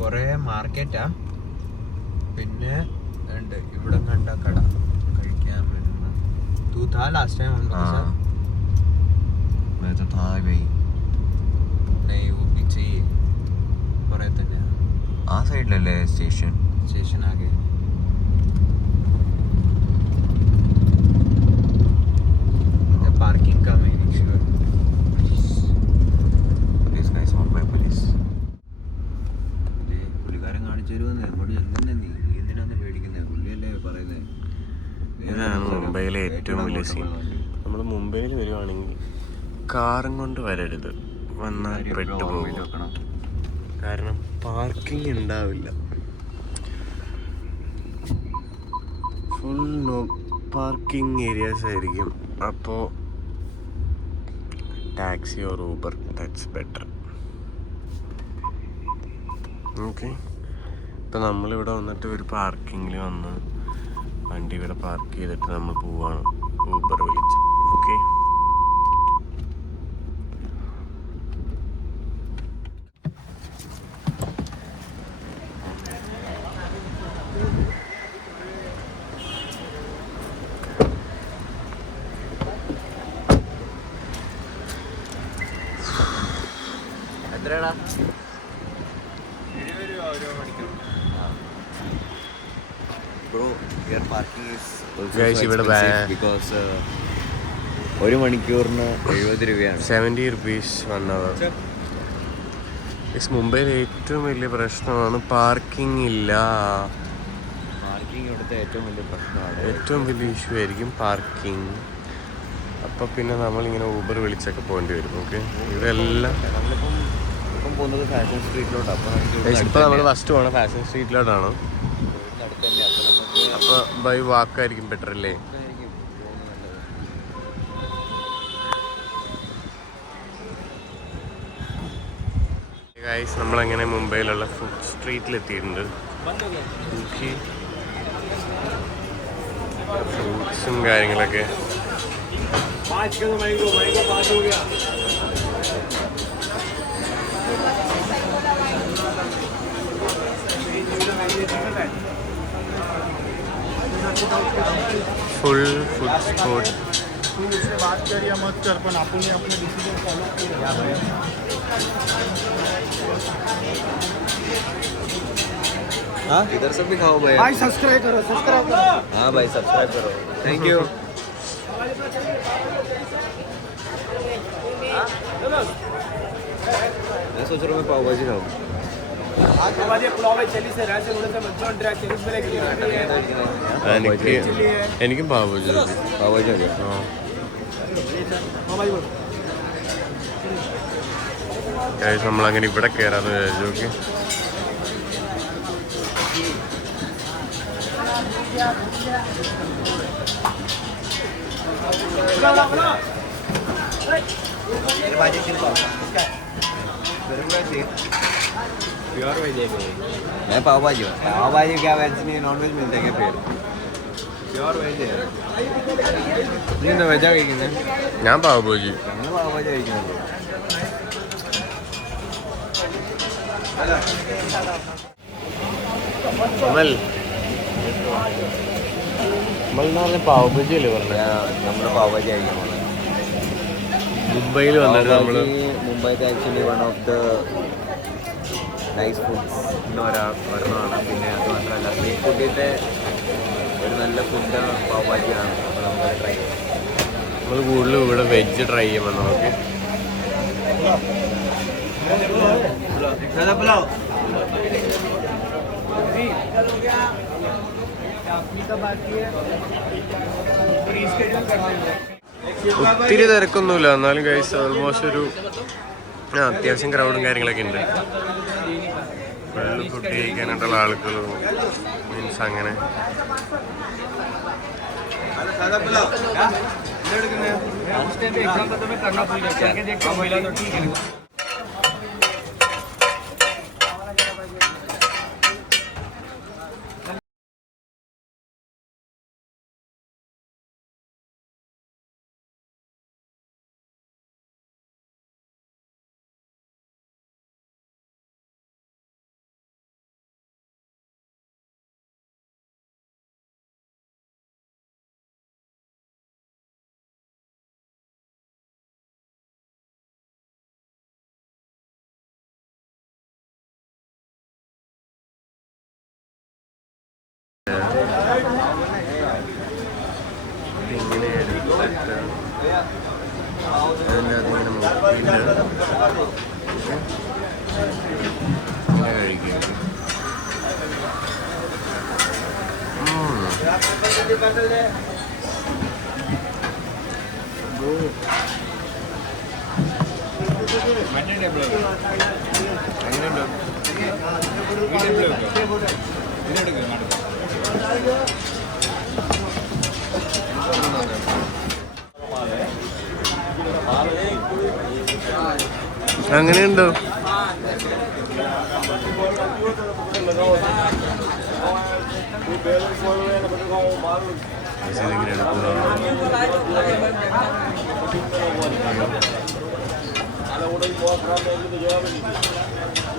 കുറേ മാർക്കറ്റാ. പിന്നെ ഉണ്ട് ഇവിടെ കണ്ട കട കഴിക്കാൻ വരുന്ന तू था लास्ट टाइम हम लोग के साथ? मैं तो था भाई. नहीं वो पीछे ही കുറേ തന്നെ ആ സൈഡിലല്ലേ സ്റ്റേഷൻ ആകെ. पार्किंग का मेक श्योर. पुलिस का इस्तेमाल by पुलिस. പുള്ളിക്കാരൻ കാണിച്ചു തരുമെന്ന് എങ്ങോട്ട് ചെല്ലുന്നേ? നീ എന്തിനാന്ന് പേടിക്കുന്നത്? പുള്ളിയല്ലേ പറയുന്നത്. ഇതാണ് മുംബൈയിലെ ഏറ്റവും വലിയ സീൻ. നമ്മൾ മുംബൈയിൽ വരുവാണെങ്കിൽ കാറും കൊണ്ട് വരരുത്, വന്നാൽ പെട്ടുപോകും. കാരണം പാർക്കിംഗ് ഉണ്ടാവില്ല. ഫുൾ നോ പാർക്കിംഗ് ഏരിയാസ് ആയിരിക്കും. അപ്പോൾ taxi or Uber, that's better. Okay, ഇപ്പം നമ്മളിവിടെ വന്നിട്ട് ഒരു പാർക്കിങ്ങിൽ വന്ന് വണ്ടി ഇവിടെ പാർക്ക് ചെയ്തിട്ട് നമ്മൾ പോവാണ് ഊബർ വിളിച്ച്. Okay, എത്രയാടാ? Bro, your parking is also Guys, so ഇവിടെ expensive because 1 മണിക്കൂറിന് 70 രൂപയാണ്. 70 rupees 1 hour. മുംബൈയിലെ ഏറ്റവും വലിയ പ്രശ്നമാണ് പാർക്കിംഗ് ഇല്ല. പാർക്കിംഗ് ഇവിടുത്തെ ഏറ്റവും വലിയ പ്രശ്നമാണ്. ഏറ്റവും വലിയ ഇഷ്യൂ ആയിരിക്കും പാർക്കിംഗ്. അപ്പം പിന്നെ നമ്മളിങ്ങനെ ഊബർ വിളിച്ചൊക്കെ പോകേണ്ടി വരും. ഓക്കെ, ഇതെല്ലാം ഇപ്പം പോകുന്നത് ഫാഷൻ സ്ട്രീറ്റിലോട്ടാണ്. ഇപ്പം നമ്മൾ ഫസ്റ്റ് പോകണം ഫാഷൻ സ്ട്രീറ്റിലോട്ടാണ്. അപ്പോൾ ബൈ വാക്കായിരിക്കും ബെറ്റർ അല്ലേ? ഗൈസ്, നമ്മളങ്ങനെ മുംബൈയിലുള്ള ഫുഡ് സ്ട്രീറ്റിലെത്തിയിട്ടുണ്ട്. ഫ്രൂട്ട്സും കാര്യങ്ങളൊക്കെ. Full food spot. बात कर या मत कर, पण आपण अपने डिसीजन फॉलो किया. हाँ, इधर से भी खाओ भाई. भाई सब्सक्राइब करो. हाँ भाई, सब्सक्राइब करो. Thank you. मैं सोच रहा हूँ मैं पाव भाजी खाऊँ. എനിക്കും പാവജി. पाव भाजी आ गया. നമ്മളങ്ങനെ ഇവിടെ കയറാന്ന് വിചാരിച്ചു. प्योर वेज है. मैं पाव भाजी क्या वेज नहीं नॉन वेज मिलते हैं फिर? Pure veg. നീ എന്താ വെജാ കഴിക്കുന്നത്? ഞാൻ പാവജി. ഞങ്ങൾ പാव ഭാജി കഴിക്കുന്നുള്ളൂ. നമ്മളെ പാവബജി അല്ലേ പറഞ്ഞത്? നമ്മുടെ പാവ് ഭാജി കഴിക്കാൻ പോകുന്നത് മുംബൈയിൽ വന്നിട്ട് നമ്മള് മുംബൈത്തെ actually one of the nice foods ഒരെണ്ണമാണ്. പിന്നെ അത് മാത്രമല്ല സ്ട്രീറ്റ് ഫുഡിൻ്റെ ഒരു നല്ല ഫുഡ് പാവ് ഭാജിയാണ്. അപ്പോൾ നമുക്ക് ട്രൈ ചെയ്യാം. നമ്മൾ കൂടുതലും ഇവിടെ വെജ് ട്രൈ ചെയ്യുമ്പോൾ നമുക്ക് ഒത്തിരി തിരക്കൊന്നുമില്ല. എന്നാലും ഗൈസ് ഓൾമോസ്റ്റ് ഒരു അത്യാവശ്യം ക്രൗഡും കാര്യങ്ങളൊക്കെ ഉണ്ട്. ഫുള്ള് ഫുഡ് കഴിക്കാനായിട്ടുള്ള ആളുകൾ മീൻസ് അങ്ങനെ. ഇതിങ്ങനെ എടുത്തിട്ട് അതിനകത്ത് ഇങ്ങനെ മുക്കിയിട്ട് ഇങ്ങനെ കഴിക്കും. അങ്ങനെയുണ്ടോ?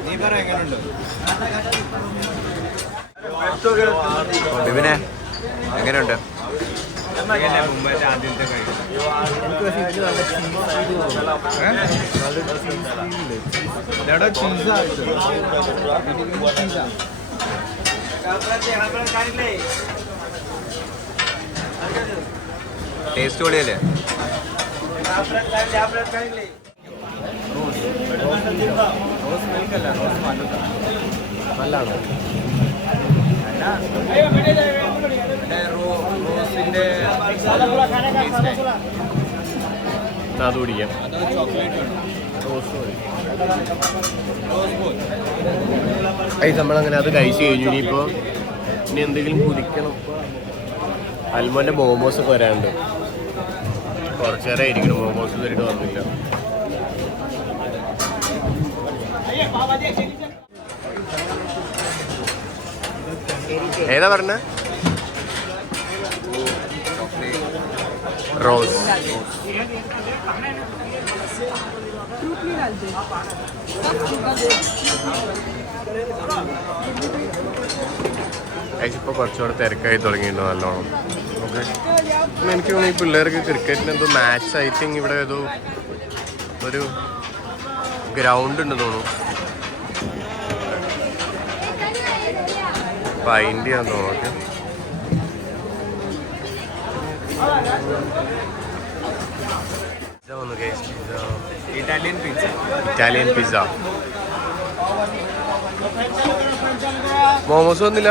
ഇതിങ്ങനെ എടുക്കുക. ബിബിനെ എങ്ങനെയുണ്ട്? മുമ്പത്തെ ആദ്യത്തെ കഴിക്കും. ടേസ്റ്റ് പൊളിയല്ലേ? നല്ലതാണോ? റോസിന്റെ അത് കുടിക്കാം. നമ്മളങ്ങനെ അത് കഴിച്ച് കഴിഞ്ഞു. ഇനിയിപ്പോൾ ഇനി എന്തെങ്കിലും കുടിക്കണം. അൽമോൻ്റെ മോമോസ് ഒക്കെ വരാനുണ്ട്. കുറച്ച് നേരം ഇരിക്കണം. മോമോസ് ഇതുവരെയിട്ട് വന്നില്ല. ഏതാ പറഞ്ഞ? റോസ്. ഇപ്പോൾ കുറച്ചുകൂടെ തിരക്കായി തുടങ്ങിയിട്ടുണ്ടോ നല്ലോണം. ഓക്കെ, എനിക്ക് തോന്നുന്നു ഈ പിള്ളേർക്ക് ക്രിക്കറ്റിന് എന്തോ മാച്ച്, ഐ തിങ്ക് ഇവിടെ ഏതോ ഒരു ഗ്രൗണ്ട് ഉണ്ടെന്ന് തോന്നുന്നു. അപ്പോൾ അതിൻ്റെ ആണെന്ന് തോന്നുന്നു. Italian pizza. മോമോസ് വന്നില്ല?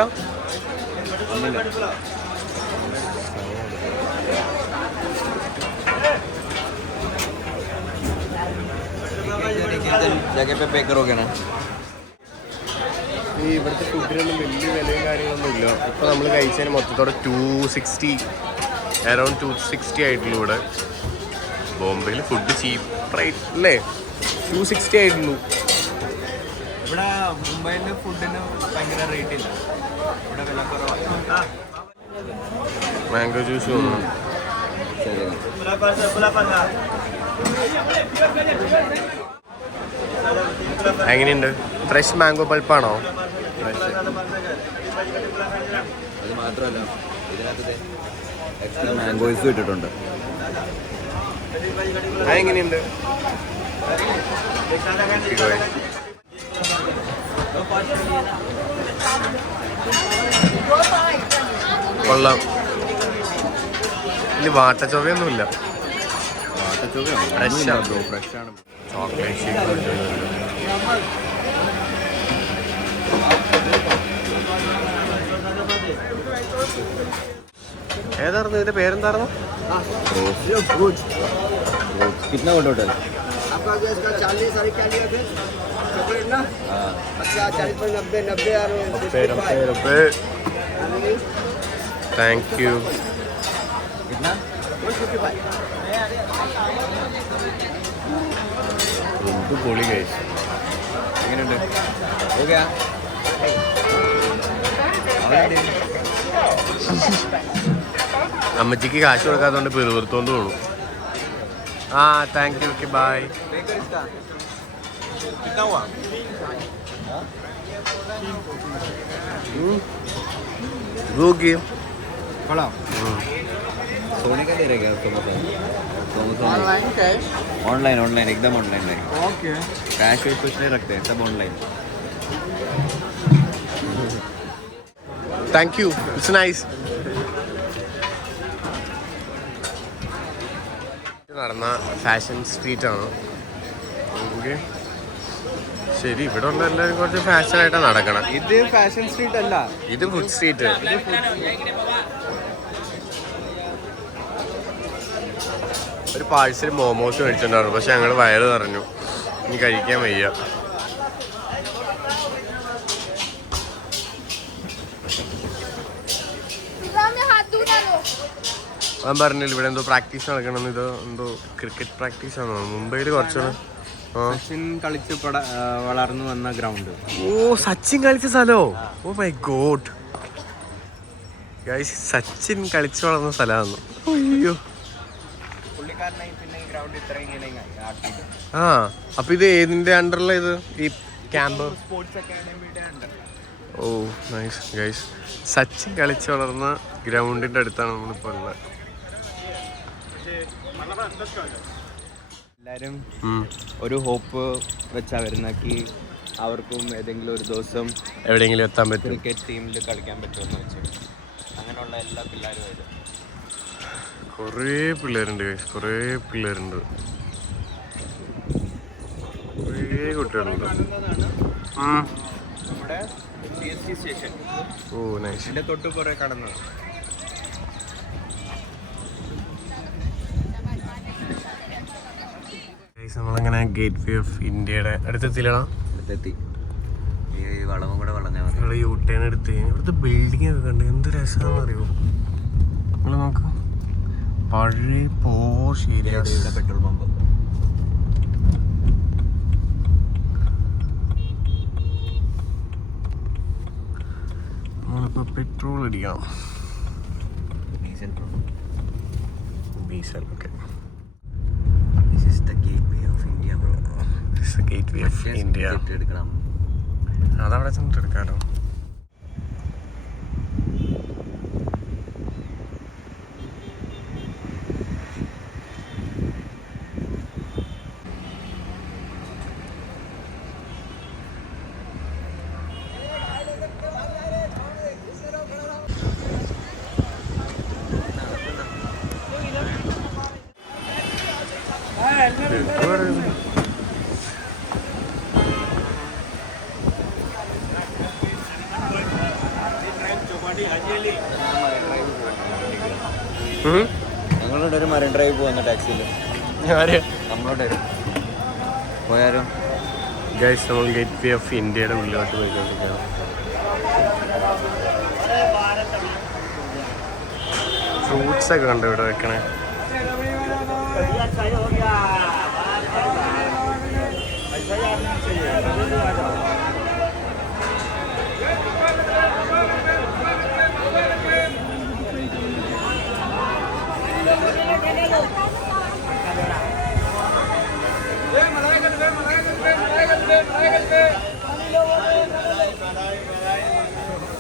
ഈ ഇവിടുത്തെ ഫുഡിനൊന്നും വലിയ വിലയും കാര്യങ്ങളൊന്നും ഇല്ല. ഇപ്പോൾ നമ്മൾ കഴിച്ചതിന് മൊത്തത്തോടെ 260, അറൗണ്ട് 260 ആയിട്ടുള്ളൂ. ഇവിടെ ബോംബെയിൽ ഫുഡ് ചീപ്പ് റേറ്റ് അല്ലേ? 260 ആയിട്ടുള്ളൂ. ഇവിടെ മുംബൈയിലെ ഫുഡിന് ഭയങ്കര റേറ്റ് ഇല്ല. ഇവിടെ വില കുറവാണ്. മാംഗോ ജ്യൂസ് തോന്നുന്നു. എങ്ങനെയുണ്ട്? ഫ്രഷ് മാംഗോ പൾപ്പാണോ? അത് മാത്രമല്ല, ഇതിനകത്ത് എക്സ്ട്രാ മാംഗോയ്സ് ഇട്ടിട്ടുണ്ട്. അതെങ്ങനെയുണ്ട്? കൊള്ളാം. ഇനി വാട്ടച്ചൊവയൊന്നുമില്ല. ഫ്രഷാണ്. Chocolate shake. ഏതായിരുന്നു ഇതിന്റെ പേരെന്തായിരുന്നു? कितना वो टोटल? आपका जो इसका 40 सारी क्या लिया थे चॉकलेट ना? हाँ, अच्छा 40 पर 90 90 और താങ്ക് യു. कितना? 155 എന്ത് പൊളി കഴിച്ചു. എങ്ങനെയുണ്ട്? ഓക്കെ. അമ്മച്ചിക്ക് കാശ് കൊടുക്കാത്തതുകൊണ്ട് പിറുപിറുത്തോണ്ട് പോണു. ആ താങ്ക് യു. Okay bye. सोने का दे रहे क्या ऑनलाइन? ऑनलाइन एकदम ऑनलाइन रहेगा. ഓക്കെ. कैश वैश कुछ नहीं रखते हैं, सब online. Thank you, it's nice. നടന്ന ഫാഷൻ സ്ട്രീറ്റ് ആണ്. ശരി, ഇവിടെ ഉള്ള എല്ലാവരും കുറച്ച് ഫാഷൻ ആയിട്ടാണ് നടക്കണം. ഇത് ഫാഷൻ സ്ട്രീറ്റ് അല്ല, ഇത് ഫുഡ് സ്ട്രീറ്റ്. ഒരു പാഴ്സൽ മോമോസ് മേടിച്ചിട്ടുണ്ടായിരുന്നു, പക്ഷെ ഞങ്ങൾ വയറ് നിറഞ്ഞു, ഇനി കഴിക്കാൻ വയ്യ. ഞാൻ പറഞ്ഞില്ല ഇവിടെ എന്തോ പ്രാക്ടീസ് നടക്കണം. ഇത് എന്തോ ക്രിക്കറ്റ് പ്രാക്ടീസ് ആണോ? മുംബൈയിൽ കുറച്ചുകൂടെ. സച്ചിൻ കളിച്ച് വളർന്നു വന്ന ഗ്രൗണ്ട്. ഓ, സച്ചിൻ കളിച്ച സ്ഥലോ? Oh my god guys, Sachin കളിച്ചു വളർന്ന സ്ഥലമാണ്. അയ്യോ, ആ അപ്പൊ ഇത് ഏതിന്റെ അണ്ടറിലാ ഇത് ഈ ക്യാമ്പ്? സ്പോർട്സ് അക്കാഡമിയുടെ under. Oh nice guys, Sachin കളിച്ചു വളർന്ന ഗ്രൗണ്ടിന്റെ അടുത്താണ് നമ്മളിപ്പോൾ ഉള്ളത്. എല്ലാരും ഒരു ഹോപ്പ് വെച്ചാ വരുന്നാക്കി അവർക്കും ഏതെങ്കിലും ഒരു ദിവസം എവിടെയെങ്കിലും എത്താൻ പറ്റും, ക്രിക്കറ്റ് ടീമിൽ കളിക്കാൻ പറ്റുമെന്ന് വെച്ചു. അങ്ങനെയുള്ള എല്ലാ പിള്ളേരും വരും. കുറേ പിള്ളേരുണ്ട് ഗൈസ്, കുറേ പിള്ളേരുണ്ട്, കുറേ കുട്ടികളുണ്ട്. നമ്മുടെ CST സ്റ്റേഷൻ. ഓ നൈസ്. ഇതിന്റെ തൊട്ട് കുറെ കടന്നത്. നമ്മളങ്ങനെ ഗേറ്റ് വേ ഓഫ് ഇന്ത്യയുടെ അടുത്തെത്തിയില്ലടാ. അടുത്തെത്തി. ഈ വളവും കൂടെ വളഞ്ഞാൽ മതി. ഞങ്ങൾ യൂട്ടേൺ എടുത്ത് ഇവിടുത്തെ ബിൽഡിംഗ് ഒക്കെ കണ്ട് എന്ത് രസമാണെന്ന് അറിയുമോ നിങ്ങൾ? നോക്ക്, പഴയ പോഷ് ഏരിയാസ്. ഇവിടെ പെട്രോൾ പമ്പ്. നമ്മളിപ്പോൾ പെട്രോൾ അടിക്കണം. Diesel. Diesel. Okay, This is the gateway of India, bro. This is the gateway of India. എടുക്കണം. അതവിടെ ചെന്നിട്ട് എടുക്കാമല്ലോ. ഞങ്ങളുടെ ഒരു മറൈൻ ഡ്രൈവ് പോകുന്ന ടാക്സിയിൽ നമ്മളോട് പോയാലും ഗൈസ്, നമ്മൾ ഗേറ്റ് വേ ഓഫ് ഇന്ത്യയുടെ ഉള്ളിലോട്ട് പോയിക്കൊണ്ടിരിക്കുകയാണ്. ഫ്രൂട്ട്സ് ഒക്കെ കണ്ടോ ഇവിടെ വെക്കണേ?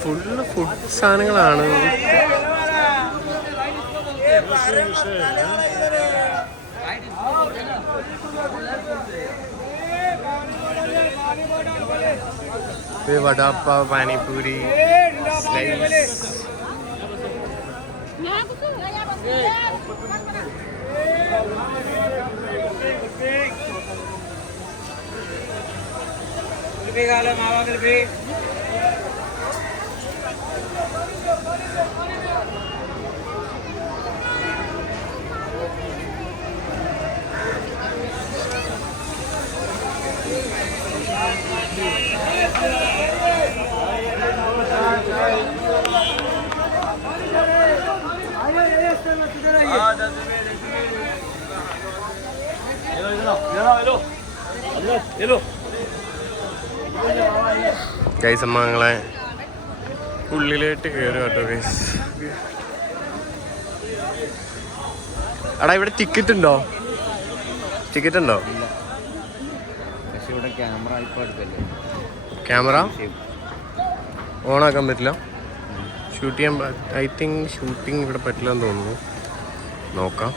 ഫുള്ള് ഫുഡ് സാധനങ്ങളാണ്. വടാപ്പാവ്, പാനിപൂരി, സ്ലൈസ്. ഗൈസ്, അമ്മ ഞങ്ങളെ ഉള്ളിലേക്ക് കയറി കേട്ടോ ഗൈസ്. എടാ, ഇവിടെ ടിക്കറ്റ് ഉണ്ടോ? ടിക്കറ്റ് ഉണ്ടോ? പക്ഷെ ഇവിടെ ക്യാമറ ഇപ്പോൾ എടുക്കല്ലേ. ക്യാമറ ഓണാക്കാൻ പറ്റില്ല, ഷൂട്ട് ചെയ്യാൻ. ഐ തിങ്ക് ഷൂട്ടിങ് ഇവിടെ പറ്റില്ല എന്ന് തോന്നുന്നു. നോക്കാം.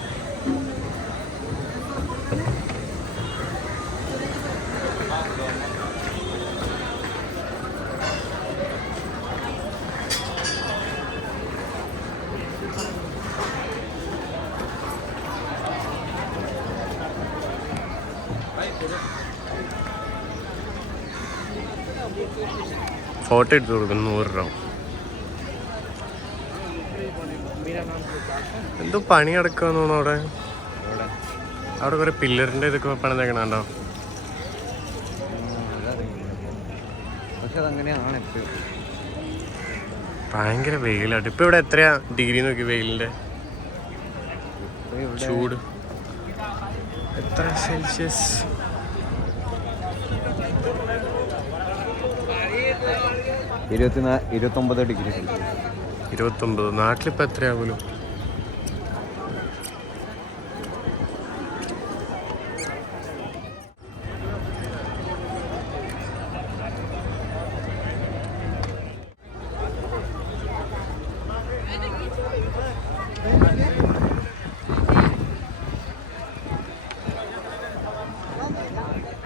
ഫോട്ടോ എടുത്ത് കൊടുക്കുന്നു 100 രൂപ. എന്തോ പണി നടക്കാന്ന് തോന്നുന്നു അവിടെ. അവിടെ കുറെ പില്ലറിന്റെ ഇതൊക്കെ പണിതേക്കണോ? പക്ഷെ അതങ്ങനെയാണ് എപ്പോഴും. ഭയങ്കര വെയിലാട്ട്. ഇപ്പൊ ഇവിടെ എത്രയാ ഡിഗ്രി നോക്കി വെയിലിന്റെ ചൂട്? എത്ര സെൽഷ്യസ്? 29 ഡിഗ്രി. 29. നാട്ടിലിപ്പോ എത്രയാ പോലും?